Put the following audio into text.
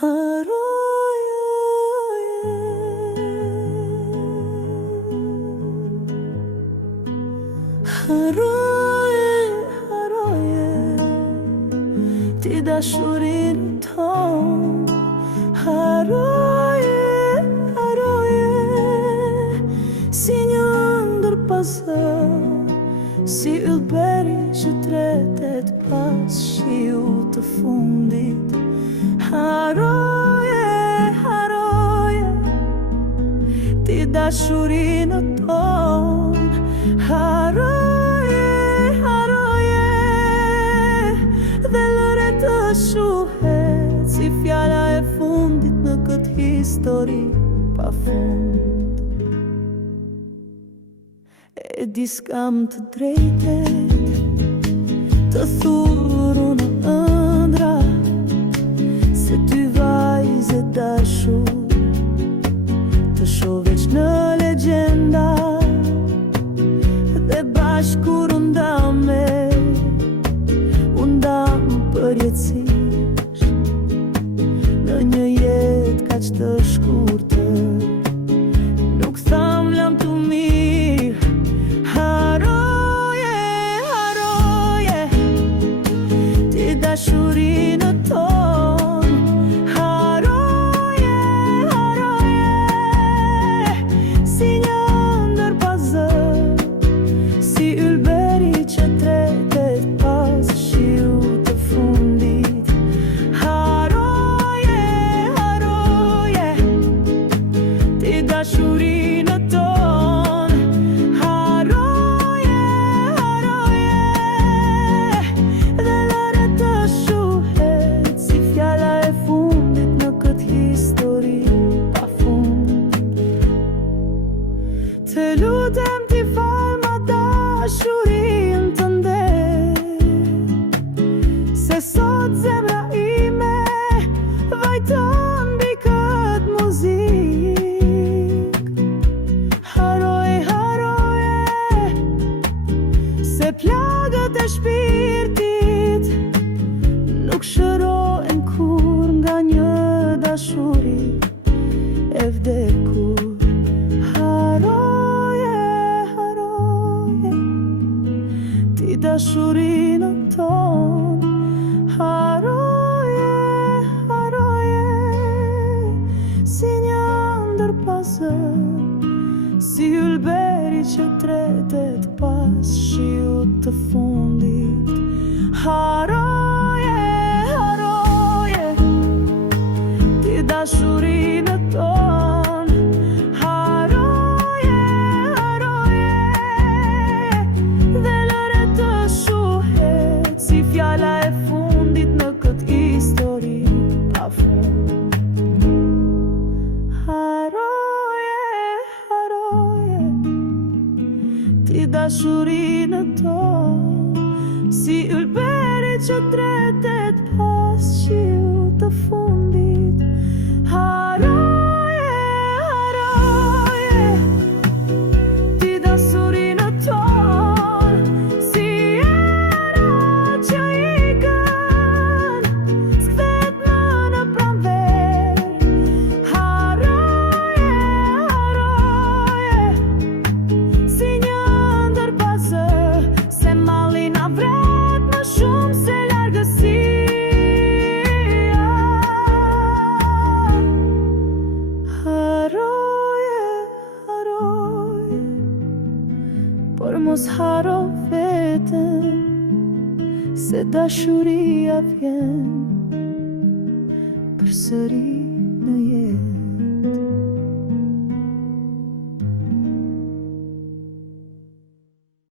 Haroje, haroje, haroje, ti dashurin ton. Haroje, haroje, si një ëndër pasër, si ylberi që tretet pas shiu të fundit. Haroje, haroje, ti dashurinë ton. Haroje, haroje, dhe lëre të shuhet si fjala e fundit në këtë histori pa fund. E di s'kam të drejtet të thuru në ëndra, se ty vajze dashur të shoh veç në legjenda, dhe bashkë kur undame përjetësisht në një jetë kaq të shkurtër. Nuk tham lam të mirë. Haroje, haroje, ti dashurinë ton. Haroje, haroje, si një ëndër pa zë, si ylberi që tretet pas shiu të fundit. Haroje, haroje, ti dashurinë ton. Haroje, haroje, dhe lëre të shuhet si fjala e fundit në këtë histori pa fund. Të lutem ti fal ma dashurinë të nder, se sot zemra ime vajton mbi këtë muzik. Haroje, haroje, se plagët e shpirtit nuk shërohen kur nga një dashuri e vdekur. Haroje, haroje, ti dashurinë ton. Haroje, haroje, si një ëndër pa zë, si ylberi që tretet pas shiu të fundit. Haroje, haroje, ti dashurinë ton. Haroje, haroje, dhe lëre të shuhet si fjala e fundit në këtë histori pa fund. Haroje, haroje, ti dashurinë ton, si ylberi që tretet pas shiu të fundit. Haroje, haroje, ti dashurinë ton, si era që ikën, s'kthehet më në pranver. Haroje, haroje, si një ëndër pa zë, se malli na vret më shumë se largësia. Haroje, haroje, por mos haro veten, se dashuria vjen përsëri në jetë.